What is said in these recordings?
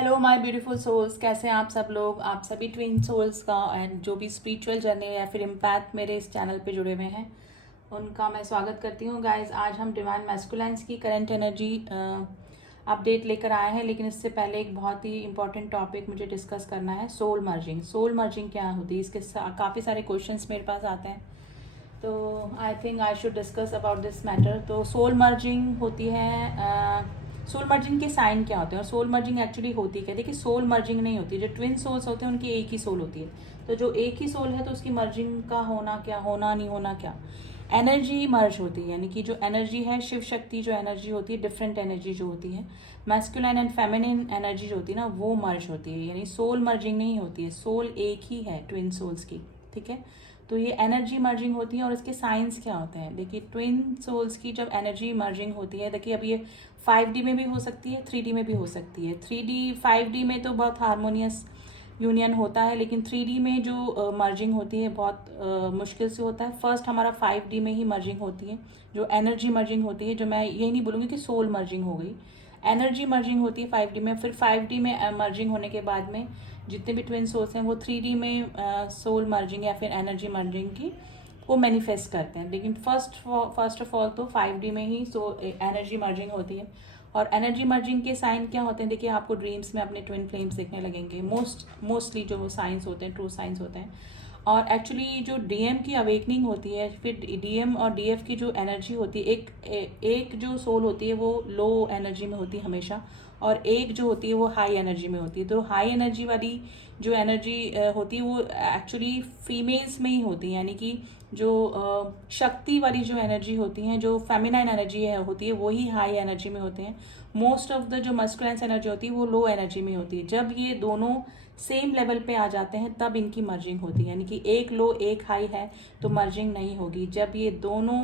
Hello my beautiful souls, कैसे हैं आप सब लोग। आप सभी ट्विन सोल्स का एंड जो भी स्पिरिचुअल जर्नी या फिर इम्पैक्ट मेरे इस चैनल पे जुड़े हुए हैं उनका मैं स्वागत करती हूँ। गाइस, आज हम डिवाइन मैस्कुलाइंस की करंट एनर्जी अपडेट लेकर आए हैं, लेकिन इससे पहले एक बहुत ही इंपॉर्टेंट टॉपिक मुझे डिस्कस करना है, सोल मर्जिंग। सोल मर्जिंग क्या होती है, इसके काफ़ी सारे क्वेश्चंस मेरे पास आते हैं, तो I think I should discuss about this matter. तो सोल मर्जिंग होती है, सोल मर्जिंग के साइन क्या होते हैं और सोल मर्जिंग एक्चुअली होती क्या है। देखिए, सोल मर्जिंग नहीं होती, जो ट्विन सोल्स होते हैं उनकी एक ही सोल होती है। तो जो एक ही सोल है तो उसकी मर्जिंग का होना क्या, होना नहीं होना क्या, एनर्जी मर्ज होती है। यानी कि जो एनर्जी है, शिव शक्ति जो एनर्जी होती है, डिफरेंट एनर्जी जो होती है, मैस्कुलाइन एंड फेमिनिन एनर्जी जो होती है ना, वो मर्ज होती है। यानी सोल मर्जिंग नहीं होती है, सोल एक ही है ट्विन सोल्स की, ठीक है। तो ये एनर्जी मर्जिंग होती है और इसके साइंस क्या होते हैं। देखिए, ट्विन सोल्स की जब एनर्जी मर्जिंग होती है, देखिए अब ये 5D में भी हो सकती है, 3D में भी हो सकती है। 3D 5D में तो बहुत हारमोनियस यूनियन होता है, लेकिन 3D में जो मर्जिंग होती है बहुत मुश्किल से होता है। फर्स्ट हमारा 5D में ही मर्जिंग होती है, जो एनर्जी मर्जिंग होती है, जो मैं ये नहीं बोलूँगी कि सोल मर्जिंग हो गई, एनर्जी मर्जिंग होती है 5D में। फिर 5D में मर्जिंग होने के बाद में जितने भी ट्विन सोल्स हैं वो 3D में सोल मर्जिंग या फिर एनर्जी मर्जिंग की को मैनिफेस्ट करते हैं। लेकिन फर्स्ट ऑफ ऑल तो 5D में ही एनर्जी मर्जिंग होती है। और एनर्जी मर्जिंग के साइन क्या होते हैं, देखिए आपको ड्रीम्स में अपने ट्विन फ्लेम्स देखने लगेंगे, मोस्टली जो साइंस होते हैं, ट्रू साइंस होते हैं। और एक्चुअली जो डीएम की अवेकनिंग होती है, फिर डीएम और डीएफ की जो एनर्जी होती है, एक जो सोल होती है वो लो एनर्जी में होती है हमेशा, और एक जो होती है वो हाई एनर्जी में होती है। तो हाई एनर्जी वाली जो एनर्जी होती है वो एक्चुअली फीमेल्स में ही होती है। यानी कि जो शक्ति वाली जो एनर्जी होती हैं, जो फेमिनाइन एनर्जी है होती है, वही हाई एनर्जी में होते हैं। मोस्ट ऑफ द जो मस्कुलाइन एनर्जी होती है वो लो एनर्जी में होती है। जब ये दोनों सेम लेवल पे आ जाते हैं तब इनकी मर्जिंग होती है। यानी कि एक लो एक हाई है तो मर्जिंग नहीं होगी। जब ये दोनों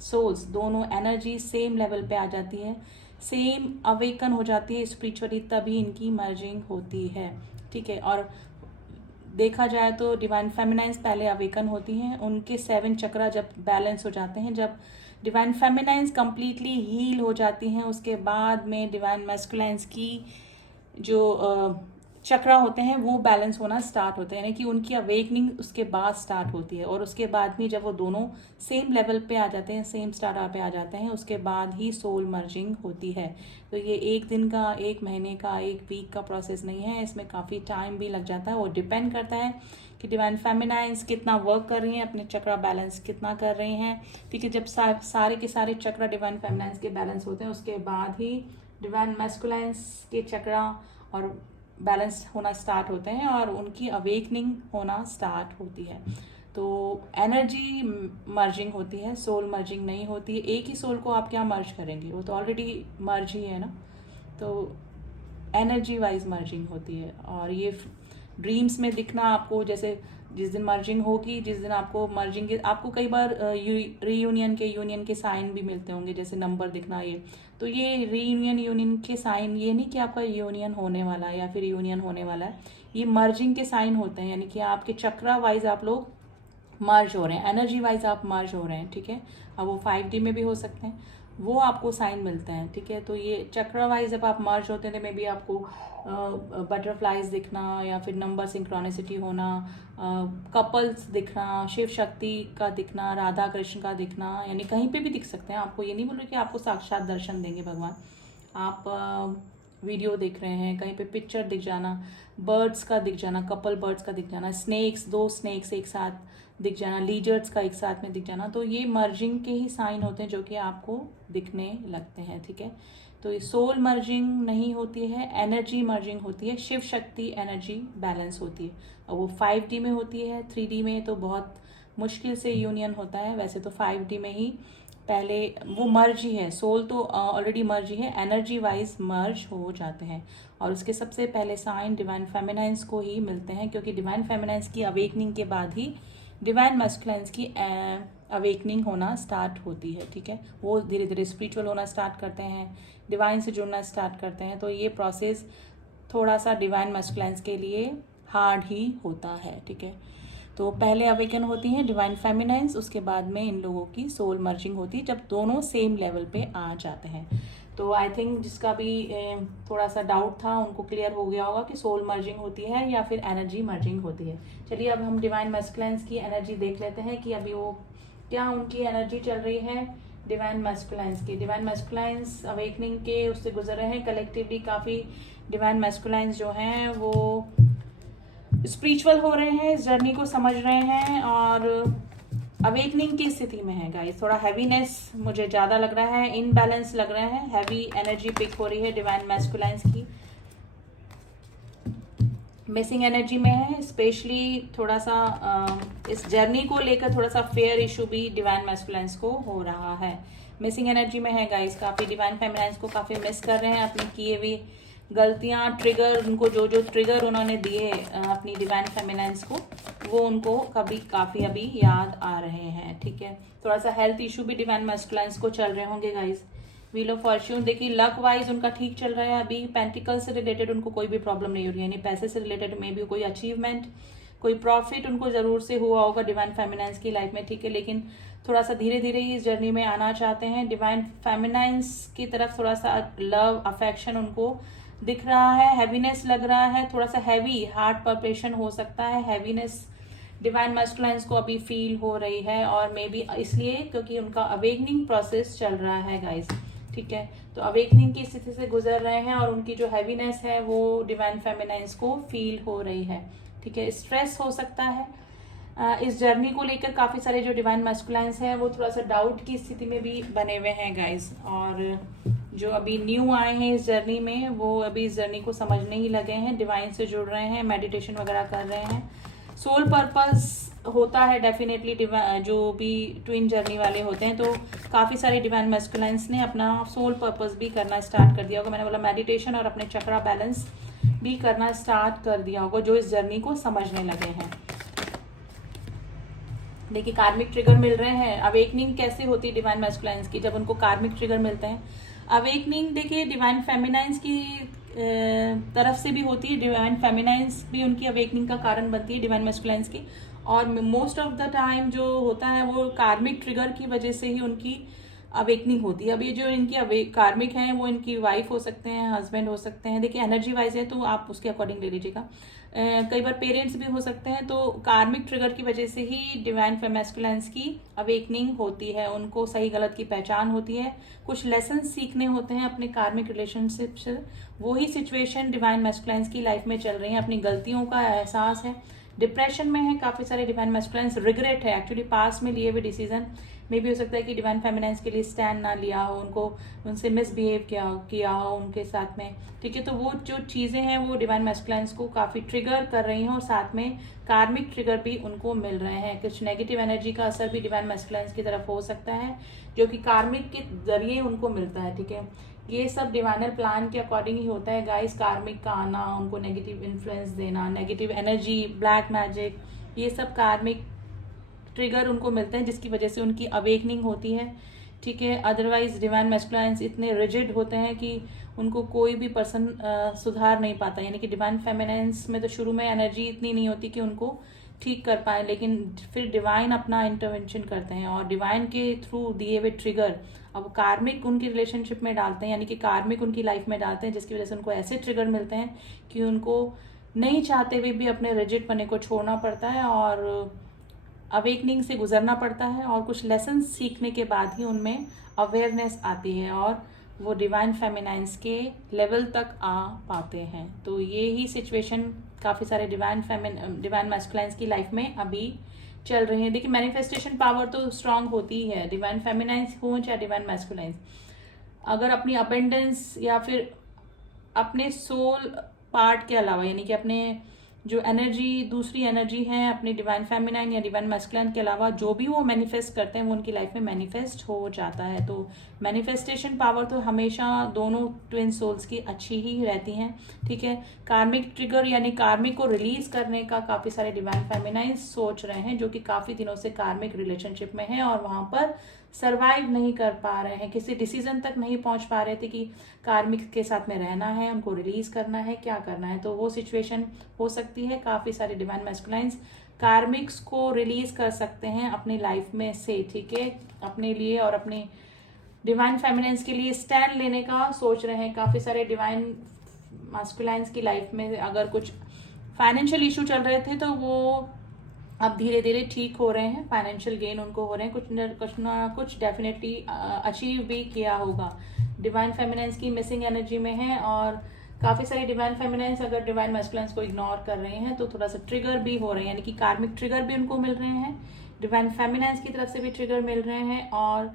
सोल्स, दोनों एनर्जी सेम लेवल पे आ जाती है, सेम अवेकन हो जाती है स्पिरिचुअली, तभी इनकी मर्जिंग होती है, ठीक है। और देखा जाए तो डिवाइन फेमिनाइंस पहले अवेकन होती हैं, उनके 7 चक्रा जब बैलेंस हो जाते हैं, जब डिवाइन फेमिनाइंस कंप्लीटली हील हो जाती हैं, उसके बाद में डिवाइन मैस्कुलाइंस की जो चक्रा होते हैं वो बैलेंस होना स्टार्ट होते हैं। यानी कि उनकी अवेकनिंग उसके बाद स्टार्ट होती है। और उसके बाद में जब वो दोनों सेम लेवल पे आ जाते हैं, सेम स्टार्ट पे आ जाते हैं, उसके बाद ही सोल मर्जिंग होती है। तो ये एक दिन का, एक महीने का, एक वीक का प्रोसेस नहीं है, इसमें काफ़ी टाइम भी लग जाता है। और डिपेंड करता है कि डिवाइन फेमिनाइंस कितना वर्क कर रही हैं, अपने चक्रा बैलेंस कितना कर रही हैं, ठीक है। जब सारे के सारे चक्रा डिवाइन फेमिनाइंस के बैलेंस होते हैं, उसके बाद ही डिवाइन मैस्कुलाइंस के चक्रा और बैलेंस होना स्टार्ट होते हैं और उनकी अवेकनिंग होना स्टार्ट होती है। तो एनर्जी मर्जिंग होती है, सोल मर्जिंग नहीं होती है। एक ही सोल को आप क्या मर्ज करेंगे, वो तो ऑलरेडी मर्ज ही है ना। तो एनर्जी वाइज मर्जिंग होती है। और ये ड्रीम्स में दिखना आपको, जैसे जिस दिन मर्जिंग होगी, जिस दिन आपको मर्जिंग के, आपको कई बार रीयूनियन के, यूनियन के साइन भी मिलते होंगे, जैसे नंबर दिखना, ये तो ये रीयूनियन यूनियन के साइन, ये नहीं कि आपका यूनियन होने वाला है या फिर यूनियन होने वाला है, ये मर्जिंग के साइन होते हैं। यानी कि आपके चक्रा वाइज आप लोग मर्ज हो रहे हैं, एनर्जी वाइज आप मर्ज हो रहे हैं, ठीक है। अब वो 5D में भी हो सकते हैं, वो आपको साइन मिलते हैं, ठीक है। तो ये चक्र वाइज जब आप मर्ज होते हैं तो मे बी आपको बटरफ्लाइज दिखना, या फिर नंबर सिंक्रोनिसिटी होना, कपल्स दिखना, शिव शक्ति का दिखना, राधा कृष्ण का दिखना, यानी कहीं पे भी दिख सकते हैं आपको। ये नहीं बोल रही कि आपको साक्षात दर्शन देंगे भगवान, आप वीडियो देख रहे हैं, कहीं पे पिक्चर दिख जाना, बर्ड्स का दिख जाना, कपल बर्ड्स का दिख जाना, स्नेक्स, 2 स्नेक्स एक साथ दिख जाना, लीजर्ड्स का एक साथ में दिख जाना, तो ये मर्जिंग के ही साइन होते हैं जो कि आपको दिखने लगते हैं, ठीक है। तो ये सोल मर्जिंग नहीं होती है, एनर्जी मर्जिंग होती है, शिव शक्ति एनर्जी बैलेंस होती है। और वो 5D में होती है, 3D में तो बहुत मुश्किल से यूनियन होता है। वैसे तो 5D में ही पहले वो मर्ज ही है, सोल तो ऑलरेडी मर्ज ही है, एनर्जी वाइज मर्ज हो जाते हैं। और उसके सबसे पहले साइन डिवाइन फेमिनाइंस को ही मिलते हैं, क्योंकि डिवाइन फेमिनाइंस की अवेकनिंग के बाद ही डिवाइन मैस्कुलाइंस की अवेकनिंग होना स्टार्ट होती है, ठीक है। वो धीरे धीरे स्पिरिचुअल होना स्टार्ट करते हैं, डिवाइन से जुड़ना स्टार्ट करते हैं। तो ये प्रोसेस थोड़ा सा डिवाइन मैस्कुलाइंस के लिए हार्ड ही होता है, ठीक है। तो पहले अवेकन होती हैं डिवाइन फेमिनाइंस, उसके बाद में इन लोगों की सोल मर्जिंग होती है जब दोनों सेम लेवल पे आ जाते हैं। तो आई थिंक जिसका भी थोड़ा सा डाउट था उनको क्लियर हो गया होगा कि सोल मर्जिंग होती है या फिर एनर्जी मर्जिंग होती है। चलिए अब हम डिवाइन मैस्कुलाइंस की एनर्जी देख लेते हैं कि अभी वो क्या उनकी एनर्जी चल रही है डिवाइन मैस्कुलाइंस की। डिवाइन मैस्कुलाइंस अवेकनिंग के उससे गुजर रहे हैं कलेक्टिवली। काफ़ी डिवाइन मैस्कुलाइंस जो हैं वो स्पिरिचुअल हो रहे हैं, इस जर्नी को समझ रहे हैं और अवेकनिंग की स्थिति में है गाइस। थोड़ा हैवीनेस मुझे ज़्यादा लग रहा है, इनबैलेंस लग रहा है, हैवी एनर्जी पिक हो रही है डिवाइन मैस्कुलाइंस की। मिसिंग एनर्जी में है, स्पेशली थोड़ा सा इस जर्नी को लेकर थोड़ा सा फेयर इशू भी डिवाइन मैस्कुलाइंस को हो रहा है। मिसिंग एनर्जी में है गाइस, काफ़ी डिवाइन फेमिनाइंस को काफ़ी मिस कर रहे हैं, अपने किए हुए गलतियां, ट्रिगर, उनको जो जो ट्रिगर उन्होंने दिए अपनी डिवाइन फेमिनाइंस को, वो उनको कभी काफ़ी अभी याद आ रहे हैं। ठीक है, थोड़ा सा हेल्थ इशू भी डिवाइन मैस्कुलाइंस को चल रहे होंगे गाइस। व्हील ऑफ फॉर्च्यून देखिए, लक वाइज उनका ठीक चल रहा है अभी। पेंटिकल से रिलेटेड उनको कोई भी प्रॉब्लम नहीं हो रही है, यानी पैसे से रिलेटेड में भी कोई अचीवमेंट, कोई प्रॉफिट उनको जरूर से हुआ होगा डिवाइन फेमिनाइंस की लाइफ में। ठीक है, लेकिन थोड़ा सा धीरे धीरे ही इस जर्नी में आना चाहते हैं। डिवाइन फेमिनाइंस की तरफ थोड़ा सा लव अफेक्शन उनको दिख रहा है, हैवीनेस लग रहा है, थोड़ा सा हैवी हार्ट पल्पेशन हो सकता है, हैवीनेस डिवाइन मैस्कुलाइंस को अभी फील हो रही है और मे बी इसलिए क्योंकि उनका अवेकनिंग प्रोसेस चल रहा है गाइस। ठीक है, तो अवेकनिंग की स्थिति से गुजर रहे हैं और उनकी जो हैवीनेस है वो डिवाइन फेमिनाइंस को फील हो रही है। ठीक है, स्ट्रेस हो सकता है इस जर्नी को लेकर। काफ़ी सारे जो डिवाइन मैस्कुलाइंस हैं वो थोड़ा सा डाउट की स्थिति में भी बने हुए हैं गाइस, और जो अभी न्यू आए हैं इस जर्नी में वो अभी इस जर्नी को समझने ही लगे हैं, डिवाइन से जुड़ रहे हैं, मेडिटेशन वगैरह कर रहे हैं। सोल पर्पस होता है डेफिनेटली, जो भी ट्विन जर्नी वाले होते हैं तो काफ़ी सारे डिवाइन मैस्कुलाइंस ने अपना सोल पर्पस भी करना स्टार्ट कर दिया होगा। मैंने बोला मेडिटेशन और अपने चक्रा बैलेंस भी करना स्टार्ट कर दिया होगा जो इस जर्नी को समझने लगे हैं। देखिए, कार्मिक ट्रिगर मिल रहे हैं। अवेकनिंग कैसे होती है डिवाइन मैस्कुलाइंस की, जब उनको कार्मिक ट्रिगर मिलते हैं। अवेकनिंग देखिए डिवाइन फेमिनाइंस की तरफ से भी होती है, डिवाइन फेमिनाइंस भी उनकी अवेकनिंग का कारण बनती है डिवाइन मैस्कुलाइंस की, और मोस्ट ऑफ द टाइम जो होता है वो कार्मिक ट्रिगर की वजह से ही उनकी अवेकनिंग होती है। अब ये जो इनकी कार्मिक हैं वो इनकी वाइफ हो सकते हैं, हस्बैंड हो सकते हैं। देखिए एनर्जी वाइज है तो आप उसके अकॉर्डिंग ले लीजिएगा। कई बार पेरेंट्स भी हो सकते हैं। तो कार्मिक ट्रिगर की वजह से ही डिवाइन मैस्कुलाइंस की अवेकनिंग होती है, उनको सही गलत की पहचान होती है, कुछ लेसन सीखने होते हैं अपने कार्मिक रिलेशनशिप से। वही सिचुएशन डिवाइन मैस्कुलाइंस की लाइफ में चल रही है, अपनी गलतियों का एहसास है, डिप्रेशन में है काफ़ी सारे डिवाइन मैस्कुलाइंस, रिग्रेट है एक्चुअली पास्ट में लिए हुए डिसीजन में भी हो सकता है कि डिवाइन फेमिनाइंस के लिए स्टैंड ना लिया हो, उनको उनसे मिसबिहेव किया हो उनके साथ में। ठीक है, तो वो जो चीज़ें हैं वो डिवाइन मैस्कुलाइंस को काफ़ी ट्रिगर कर रही हैं और साथ में कार्मिक ट्रिगर भी उनको मिल रहे हैं। कुछ नेगेटिव एनर्जी का असर भी डिवाइन मैस्कुलाइंस की तरफ हो सकता है जो कि कार्मिक के जरिए उनको मिलता है। ठीक है, ये सब डिवाइनल प्लान के अकॉर्डिंग ही होता है गाइस। कार्मिक का आना, उनको नेगेटिव इन्फ्लुएंस देना, नेगेटिव एनर्जी, ब्लैक मैजिक, ये सब कार्मिक ट्रिगर उनको मिलते हैं जिसकी वजह से उनकी अवेकनिंग होती है। ठीक है, अदरवाइज डिवाइन मैस्कुलाइंस इतने रिजिड होते हैं कि उनको कोई भी पर्सन सुधार नहीं पाता। यानी कि डिवाइन फेमिनाइंस में तो शुरू में एनर्जी इतनी नहीं होती कि उनको ठीक कर पाए, लेकिन फिर डिवाइन अपना इंटरवेंशन करते हैं और डिवाइन के थ्रू दिए हुए ट्रिगर अब कार्मिक उनकी रिलेशनशिप में डालते हैं, यानी कि कार्मिक उनकी लाइफ में डालते हैं, जिसकी वजह से उनको ऐसे ट्रिगर मिलते हैं कि उनको नहीं चाहते हुए भी अपने रिजिड पने को छोड़ना पड़ता है और अवेकनिंग से गुजरना पड़ता है, और कुछ लेसन सीखने के बाद ही उनमें अवेयरनेस आती है और वो डिवाइन फेमिनाइंस के लेवल तक आ पाते हैं। तो ये ही सिचुएशन काफ़ी सारे डिवाइन मैस्कुलाइंस की लाइफ में अभी चल रहे हैं। देखिए मैनिफेस्टेशन पावर तो स्ट्रांग होती ही है, डिवाइन फेमिनाइंस हो या डिवाइन मैस्कुलाइंस, अगर अपनी अपेंडेंस या फिर अपने सोल पार्ट के अलावा, यानी कि अपने जो एनर्जी, दूसरी एनर्जी है अपनी डिवाइन फेमिनाइन या डिवाइन मैस्कुलाइन के अलावा, जो भी वो मैनिफेस्ट करते हैं वो उनकी लाइफ में मैनिफेस्ट हो जाता है। तो मैनिफेस्टेशन पावर तो हमेशा दोनों ट्विन सोल्स की अच्छी ही रहती हैं। ठीक है, कार्मिक ट्रिगर यानी कार्मिक को रिलीज करने का काफ़ी सारे डिवाइन फेमिनाइन सोच रहे हैं, जो कि काफ़ी दिनों से कार्मिक रिलेशनशिप में है और वहाँ पर सरवाइव नहीं कर पा रहे हैं, किसी डिसीजन तक नहीं पहुंच पा रहे थे कि कार्मिक के साथ में रहना है, उनको रिलीज करना है, क्या करना है। तो वो सिचुएशन हो सकती है। काफ़ी सारे डिवाइन मैस्कुलाइंस कार्मिक्स को रिलीज कर सकते हैं अपनी लाइफ में से, ठीक है, अपने लिए और अपने डिवाइन फेमिनिन्स के लिए स्टैंड लेने का सोच रहे हैं। काफ़ी सारे डिवाइन मास्कुलाइंस की लाइफ में अगर कुछ फाइनेंशियल इशू चल रहे थे तो वो अब धीरे धीरे ठीक हो रहे हैं, फाइनेंशियल गेन उनको हो रहे हैं, कुछ ना कुछ डेफिनेटली अचीव भी किया होगा। डिवाइन फेमिनिन्स की मिसिंग एनर्जी में है और काफ़ी सारे डिवाइन फेमिनिन्स अगर डिवाइन मैस्कुलाइंस को इग्नोर कर रहे हैं तो थोड़ा सा ट्रिगर भी हो रहे हैं, यानी कि कार्मिक ट्रिगर भी उनको मिल रहे हैं, डिवाइन फेमिनिन्स की तरफ से भी ट्रिगर मिल रहे हैं और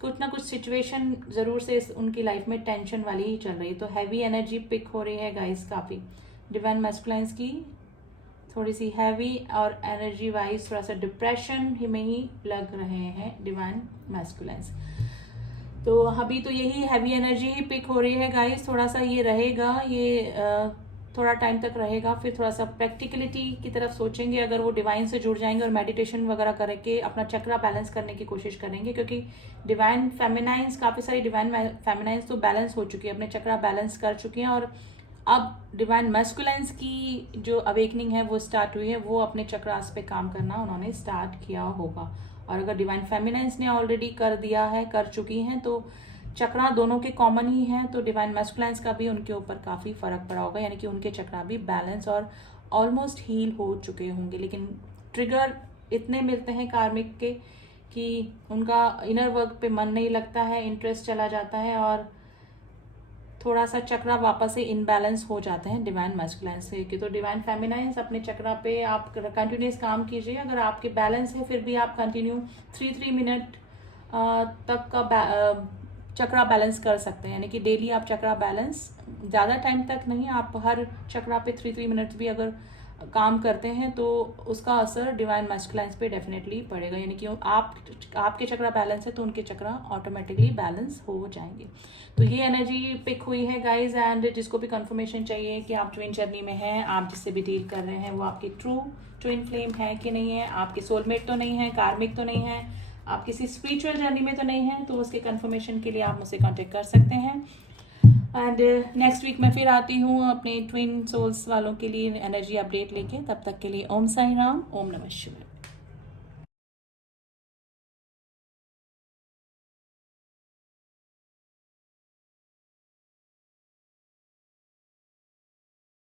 कुछ ना कुछ सिचुएशन ज़रूर से उनकी लाइफ में टेंशन वाली ही चल रही है। तो हैवी एनर्जी पिक हो रही है गाइस, काफ़ी डिवाइन मैस्कुलाइंस की थोड़ी सी हैवी और एनर्जी वाइज थोड़ा सा डिप्रेशन में ही लग रहे हैं डिवाइन मैस्कुलाइंस। तो अभी तो यही हैवी एनर्जी ही पिक हो रही है गाइस, थोड़ा सा ये रहेगा, ये थोड़ा टाइम तक रहेगा, फिर थोड़ा सा प्रैक्टिकलिटी की तरफ सोचेंगे। अगर वो डिवाइन से जुड़ जाएंगे और मेडिटेशन वगैरह करके अपना चक्रा बैलेंस करने की कोशिश करेंगे, क्योंकि डिवाइन फेमिनाइंस, काफ़ी सारी डिवाइन फेमिनाइंस तो बैलेंस हो चुकी है, अपने चक्रा बैलेंस कर चुकी हैं और अब डिवाइन मैस्कुलाइंस की जो अवेकनिंग है वो स्टार्ट हुई है, वो अपने चक्रास पे काम करना उन्होंने स्टार्ट किया होगा। और अगर डिवाइन फेमिनाइंस ने ऑलरेडी कर दिया है, कर चुकी हैं, तो चक्रा दोनों के कॉमन ही हैं, तो डिवाइन मैस्कुलाइंस का भी उनके ऊपर काफ़ी फर्क पड़ा होगा, यानी कि उनके चक्रा भी बैलेंस और ऑलमोस्ट हील हो चुके होंगे। लेकिन ट्रिगर इतने मिलते हैं कार्मिक के कि उनका इनर वर्क पे मन नहीं लगता है, इंटरेस्ट चला जाता है और थोड़ा सा चक्रा वापस से इनबैलेंस हो जाते हैं डिवाइन मैस्कुलाइंस से। कि तो डिवाइन फेमिनाइंस अपने चक्रा पे आप कंटिन्यूस काम कीजिए, अगर आपके बैलेंस है फिर भी आप कंटिन्यू 3 मिनट तक का चक्रा बैलेंस कर सकते हैं, यानी कि डेली आप चक्रा बैलेंस, ज़्यादा टाइम तक नहीं, आप हर चक्रा पे 3 मिनट्स भी अगर काम करते हैं तो उसका असर डिवाइन मैस्कुलाइंस पे डेफिनेटली पड़ेगा, यानी कि आपके चक्रा बैलेंस है तो उनके चक्रा ऑटोमेटिकली बैलेंस हो जाएंगे। तो ये एनर्जी पिक हुई है गाइज, एंड जिसको भी कंफर्मेशन चाहिए कि आप ट्विन जर्नी में हैं, आप जिससे भी डील कर रहे हैं वो आपकी ट्रू ट्विन फ्लेम है कि नहीं है, आपके सोलमेट तो नहीं है, कार्मिक तो नहीं है, आप किसी स्पिरिचुअल जर्नी में तो नहीं है, तो उसके कंफर्मेशन के लिए आप मुझसे कांटेक्ट कर सकते हैं। एंड नेक्स्ट वीक मैं फिर आती हूँ अपने ट्विन सोल्स वालों के लिए एनर्जी अपडेट लेके। तब तक के लिए ओम साई राम, ओम नमः शिवाय।